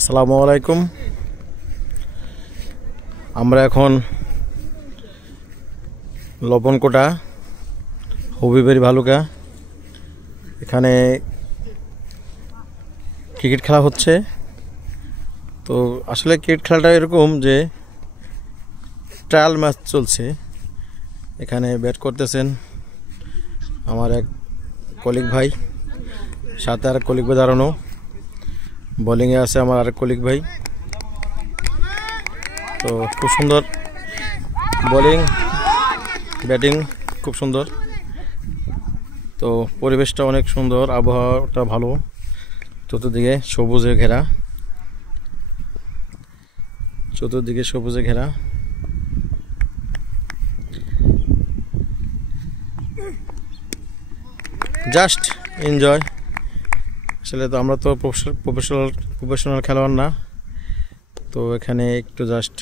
আসসালামু আলাইকুম। আমরা এখন লবণকোটা হবিবাড়ি ভালুকা এখানে ক্রিকেট খেলা হচ্ছে। তো আসলে ক্রিকেট খেলাটা এরকম যে ট্রায়াল ম্যাচ চলছে। এখানে ব্যাট করতেছেন আমার এক কলিগ ভাই, সাথে আর কলিগ ভাই দাঁড়ানো। বোলিংয়ে আছে আমার আরেক কলিগ ভাই। তো খুব সুন্দর বোলিং ব্যাটিং, খুব সুন্দর। তো পরিবেশটা অনেক সুন্দর, আবহাওয়াটা ভালো, চতুর্দিকে সবুজে ঘেরা, জাস্ট এনজয়। আসলে তো আমরা তো প্রফেশনাল খেলোয়াড় না, তো এখানে একটু জাস্ট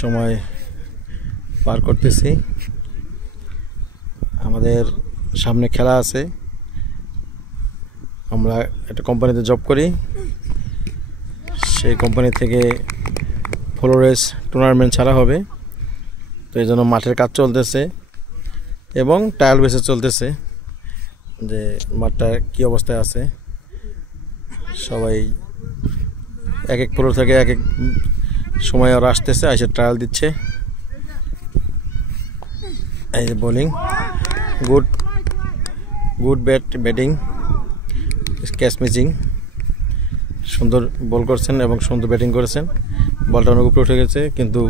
সময় পার করতেছি। আমাদের সামনে খেলা আছে, আমরা একটা কোম্পানিতে জব করি। সেই কোম্পানি থেকে ফ্লোরেস টুর্নামেন্ট ছাড়া হবে, তো এই জন্য মাঠের কাজ চলতেছে এবং ট্রায়াল বেসে চলতেছে যে মাঠটা কী অবস্থায় আছে। সবাই এক এক ফ্লোর থেকে এক এক সময় ওরা আসতেছে, এসে ট্রায়াল দিচ্ছে। এই যে বোলিং, গুড ব্যাটিং, ক্যাচ মিচিং, সুন্দর বল করছেন এবং সুন্দর ব্যাটিং করেছেন। বলটা অনেক উপরে উঠে গেছে, কিন্তু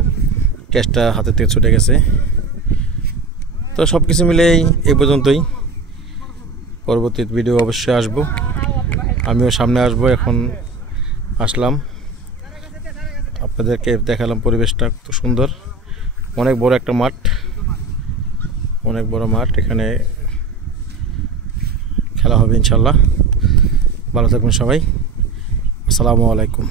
ক্যাচটা হাতের থেকে ছুটে গেছে। তো সব কিছু মিলেই এই পর্যন্তই। পরবর্তী ভিডিও অবশ্যই আসবো, আমিও সামনে আসবো। এখন আসলাম, আপনাদেরকে দেখালাম পরিবেশটা খুব সুন্দর। অনেক বড় একটা মাঠ, এখানে খেলা হবে ইনশাল্লাহ। ভালো থাকবেন সবাই। আসসালামু আলাইকুম।